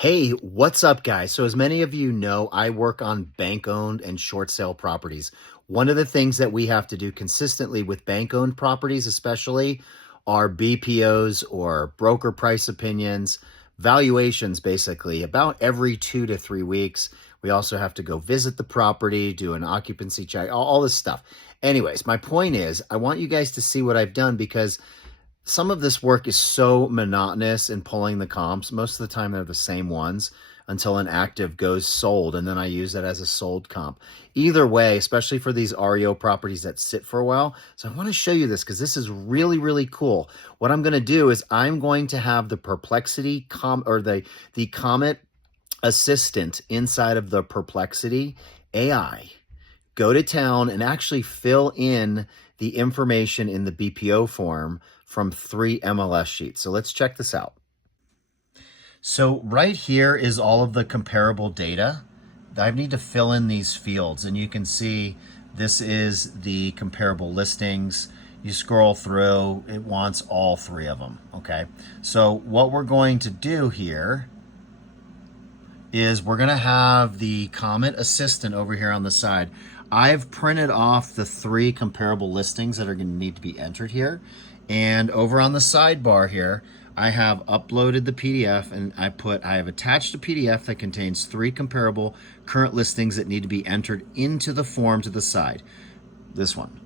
Hey, what's up, guys? So as many of you know, I work on bank-owned and short sale properties. One of the things that we have to do consistently with bank-owned properties especially are BPOs or broker price opinions, valuations basically about every 2 to 3 weeks. We also have to go visit the property, do an occupancy check, all this stuff. Anyways, my point is I want you guys to see what I've done because some of this work is so monotonous in pulling the comps. Most of the time they're the same ones until an active goes sold, and then I use that as a sold comp. Either way, especially for these REO properties that sit for a while. So I want to show you this because this is really, really cool. What I'm going to do is I'm going to have the Perplexity the Comet assistant inside of the Perplexity AI go to town and actually fill in the information in the BPO form from 3 MLS sheets. So let's check this out. So right here is all of the comparable data. I need to fill in these fields, and you can see this is the comparable listings. You scroll through, it wants all 3 of them, okay? So what we're going to do here is we're gonna have the Comet Assistant over here on the side. I've printed off the 3 comparable listings that are gonna need to be entered here. And over on the sidebar here, I have uploaded the PDF and I have attached a PDF that contains 3 comparable current listings that need to be entered into the form to the side. This one.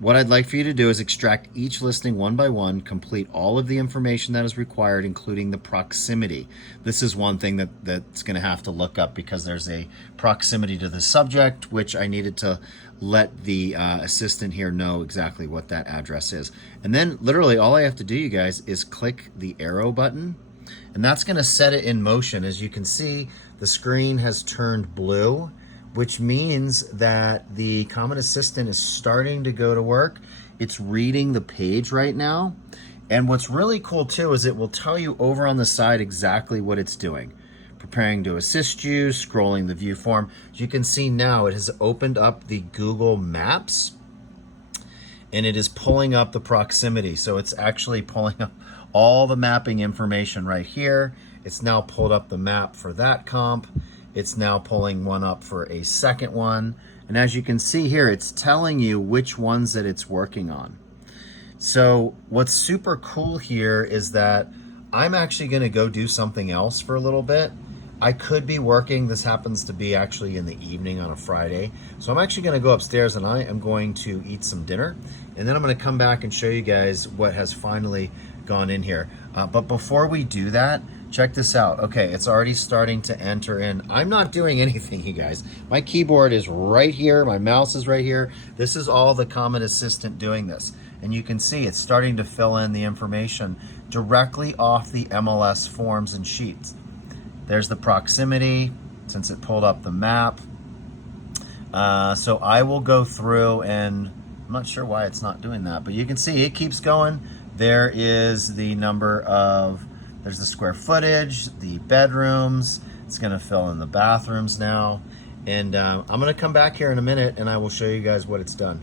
What I'd like for you to do is extract each listing one by one, complete all of the information that is required, including the proximity. This is one thing that's going to have to look up because there's a proximity to the subject, which I needed to let the assistant here know exactly what that address is. And then literally all I have to do, you guys, is click the arrow button, and that's going to set it in motion. As you can see, the screen has turned blue, which means that the Comet Assistant is starting to go to work. It's reading the page right now. And what's really cool too is it will tell you over on the side exactly what it's doing. Preparing to assist you, scrolling the view form. As you can see now, it has opened up the Google Maps and it is pulling up the proximity. So it's actually pulling up all the mapping information right here. It's now pulled up the map for that comp. It's now pulling one up for a second one. And as you can see here, it's telling you which ones that it's working on. So what's super cool here is that I'm actually gonna go do something else for a little bit. I could be working, this happens to be actually in the evening on a Friday. So I'm actually gonna go upstairs and I am going to eat some dinner. And then I'm gonna come back and show you guys what has finally gone in here. But before we do that, check this out. Okay, it's already starting to enter in. I'm not doing anything, you guys. My keyboard is right here. My mouse is right here. This is all the Comet Assistant doing this. And you can see it's starting to fill in the information directly off the MLS forms and sheets. There's the proximity, since it pulled up the map. So I will go through and I'm not sure why it's not doing that, but you can see it keeps going. There is the number of there's the square footage, the bedrooms. It's gonna fill in the bathrooms now. And I'm gonna come back here in a minute and I will show you guys what it's done.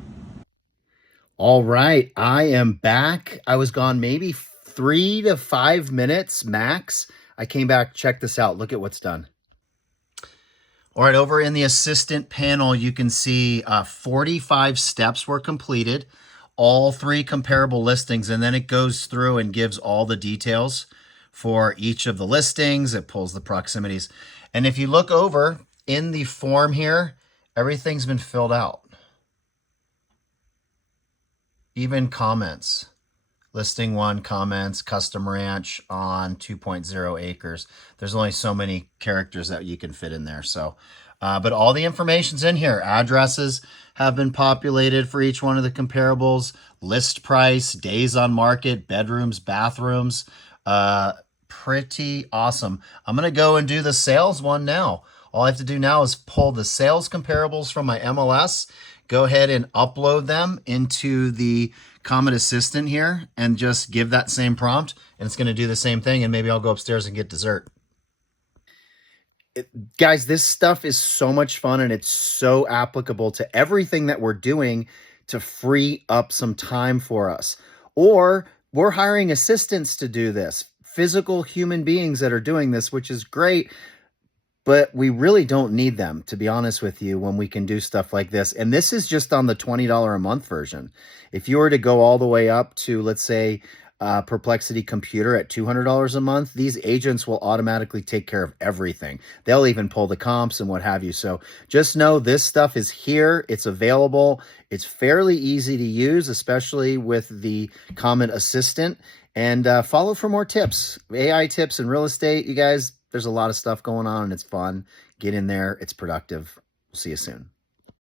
All right, I am back. I was gone maybe 3 to 5 minutes max. I came back, check this out. Look at what's done. All right, over in the assistant panel, you can see 45 steps were completed, all 3 comparable listings, and then it goes through and gives all the details for each of the listings. It pulls the proximities. And if you look over in the form here, everything's been filled out. Even comments. Listing 1 comments, custom ranch on 2.0 acres. There's only so many characters that you can fit in there. So, but all the information's in here. Addresses have been populated for each one of the comparables. List price, days on market, bedrooms, bathrooms. Pretty awesome. I'm going to go and do the sales one now. All I have to do now is pull the sales comparables from my MLS, go ahead and upload them into the Comet Assistant here and just give that same prompt and it's going to do the same thing, and maybe I'll go upstairs and get dessert. Guys, this stuff is so much fun and it's so applicable to everything that we're doing to free up some time for us. Or we're hiring assistants to do this. physical human beings that are doing this, which is great. But we really don't need them, to be honest with you, when we can do stuff like this. And this is just on the $20 a month version. If you were to go all the way up to, let's say, Perplexity Computer at $200 a month, these agents will automatically take care of everything. They'll even pull the comps and what have you. So just know this stuff is here. It's available. It's fairly easy to use, especially with the Comment Assistant. And follow for more tips, AI tips in real estate. You guys, there's a lot of stuff going on and it's fun. Get in there. It's productive. We'll see you soon.